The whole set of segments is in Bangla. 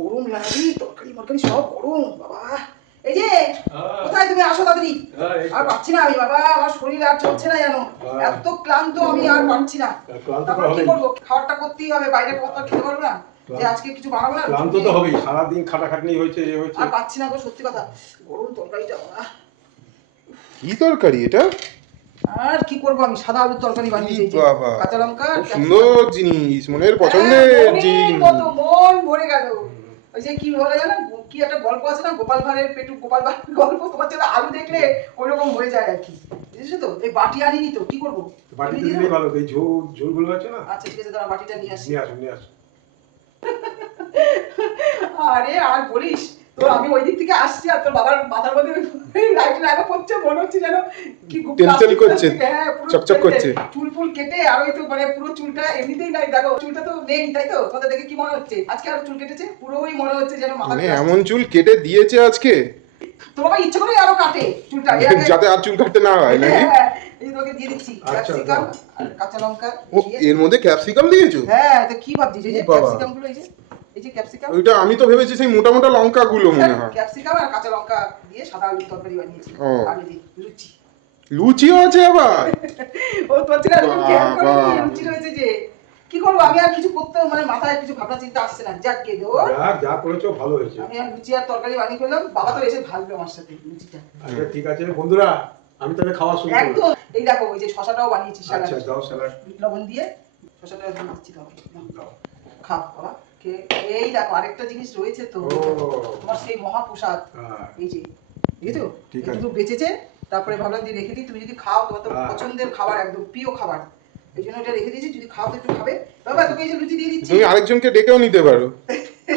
গরম লাগি, তরকারি মরকারি সব গরম বাবা। এই যে কোথায় তুমি আসো তাড়াতাড়ি। আর পাচ্ছি না আমি বাবা, আমার শরীর আর চলছে না জানো, এত ক্লান্ত আমি আর পাচ্ছি না। তারপর কি করবো, খাবারটা করতেই হবে, বাইরে খাবার খেতে পারবো না, যে আজকে কিছু বানাবো না। ক্লান্ত তো হবেই, সারাদিন খাটাখাটনি হয়েছে এ হয়েছে। আর পাচ্ছি না গো, সত্যি কথা, গরম তরকারিটা। কি তরকারি এটা? আর কি করবো, আমি সাদা আলুর তরকারি বানিয়েছি, বাবা কাঁচা লঙ্কা, সুন্দর জিনিস, মনের পছন্দের জিনিস। মন ভরে গেল। ওই যে কি বলে জানো, কি একটা গল্প আছে না, গোপাল ভাঁড়ের পেটু গোপাল ভাঁড়ের গল্প, তোমার যেটা আলু দেখলে ওইরকম হয়ে যায় আর কি, বুঝেছো তো? এই বাটি আনিনি তো, কি করবো, বাটিতে দিলেই ভালো, এই ঝোলগুলো আছে না। আচ্ছা ঠিক আছে, দাঁড়া বাটিটা নিয়ে আসি। নিয়ে আসো। আরে আর বলিস তো, আমি ওই দিক থেকে আসছি আর তোর বাবার মাথার মধ্যে লাইট লাগা পড়ছে, মনে হচ্ছে যেন কি তেল করছে, পুরো চকচক করছে। চুল ফুল কেটে আর ওই তো মানে পুরো চুলটা এমনিতেই নাই, দেখো চুলটা তো নেই, তাই তো? তোমাদের দেখে কি মনে হচ্ছে আজকে আর চুল কেটেছে? পুরোই মনে হচ্ছে যেন মাথা মানে এমন চুল কেটে দিয়েছে আজকে, তোর বাবা ইচ্ছে করে আরো কাটে চুলটা যাতে আর চুল কাটতে না হয় নাকি? এই তোকে দিয়ে দিচ্ছি আচ্ছা, ক্যাপসিকাম আর কাঁচা লঙ্কা ও এর মধ্যে ক্যাপসিকাম দিয়েছো? হ্যাঁ, এটা কি ভাবছিস? এই যে বাবা। ক্যাপসিকাম গুলো, এই যে ক্যাপসিকাম, ওইটা আমি তো ভেবেছি সেই মোটা মোটা লঙ্কা গুলো মনে হয়। ক্যাপসিকাম আর কাঁচা লঙ্কা দিয়ে সাদা আলুর তরকারি বানিয়েছি। ও। আর এই যে লুচি, লুচিও আছে আবার? ও তোর ছিল খেয়াল বাবা। করিনি, লুচি রয়েছে যে। কি করবো, আমি আর কিছু করতে মানে মাথায় কিছু ভাবনা চিন্তা আসছে না, যাক গে দোর। যা করেছো ভালো হয়েছে। আমি আর লুচি আর তরকারি বানিয়ে ফেললাম, বাবা তো এসে ভাজবে আমার সাথে লুচিটা। আচ্ছা ঠিক আছে বন্ধুরা, আমি তাহলে খাওয়া শুরু করব। একদম। এই দেখো ওই যে শশাটাও বানিয়েছি, স্যালাড, আচ্ছা দাও স্যালাড বিট লবণ দিয়ে শশাটা দিয়ে দিচ্ছি তোমাকে। দাও। খাও বাবা। এই দেখো আরেকটা জিনিস রয়েছে তো, ও। তোমার সেই মহাপ্রসাদ, হ্যাঁ। এই যে দেখেছো, ঠিক আছে। একটু বেঁচেছে, তারপরে ভাবলাম দিয়ে রেখে দিই, তুমি যদি খাও, তোমার তো হ্যাঁ। পছন্দের খাবার, একদম প্রিয় খাবার, এই জন্য এটা রেখে দিয়েছি, যদি খাও তো একটু খাবে। বাবা তোকে এই যে লুচি দিয়ে দিচ্ছি, তুমি আরেকজনকে ডেকেও নিতে পারো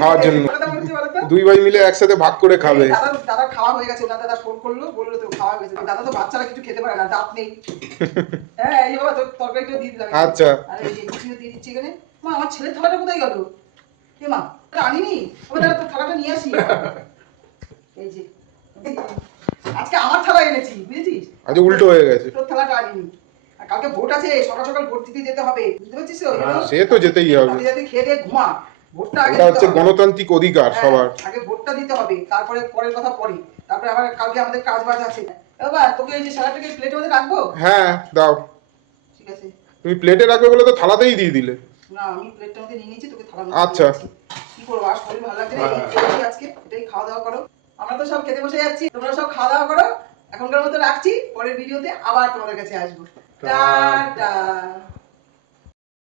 খাওয়ার জন্য, কথা বলছি বলো তো? দুই ভাই মিলে একসাথে ভাগ করে খাবে। দাদা খাওয়া হয়ে গেছে, ওনার দাদা ফোন করলো, বললো তো খাওয়া হয়ে গেছে। দাদা তো বাচ্চারা কিছু খেতে পারে না, দাঁত নেই। হ্যাঁ এই বাবা তোর তরকারিটা দিয়ে দিলাম। আচ্ছা। আর এই যে লুচিও দিয়ে দিচ্ছি এখানে। মা আমার ছেলের থালাটা কোথায় গেল? কে মা, এটা আনিনি? ওই দাদা তোর থালাটা নিয়ে আসি। এই যে আজকে আমার থালা এনেছি, বুঝেছিস? আজ উল্টো হয়ে গেছে। তোর থালাটা আনিনি। আর কালকে ভোট আছে, সকাল সকাল ভোট দিতে যেতে হবে, বুঝতে পারছিস তো? সে তো যেতেই হবে, আপনি যাতে খেয়ে দিয়ে ঘুমা, ভোটটা আগে এটা দিতে হচ্ছে হবে। গণতান্ত্রিক অধিকার হ্যাঁ, সবার। আগে ভোটটা দিতে হবে, তারপরে পরের কথা পরে। তারপরে আবার কালকে আমাদের কাজ বাজ আছে। বাবা তোকে এই যে স্যালাডটাকে প্লেটের মধ্যে রাখবো? হ্যাঁ দাও। ঠিক আছে। তুমি প্লেটে রাখবে বলে তো থালাতেই দিয়ে দিলে। না আমি প্লেটটার মধ্যে নিয়ে নিয়েছি, তোকে থালার আচ্ছা। মধ্যে কি করবো, আর শরীর ভালো লাগছে না, এই খেয়েছি আজকে, এটাই খাওয়া দাওয়া করো। আমরা তো সব খেতে বসে যাচ্ছি, তোমরা সব খাওয়া দাওয়া করো। এখনকার মতো রাখছি, পরের ভিডিওতে আবার তোমাদের কাছে আসবো। টাটা।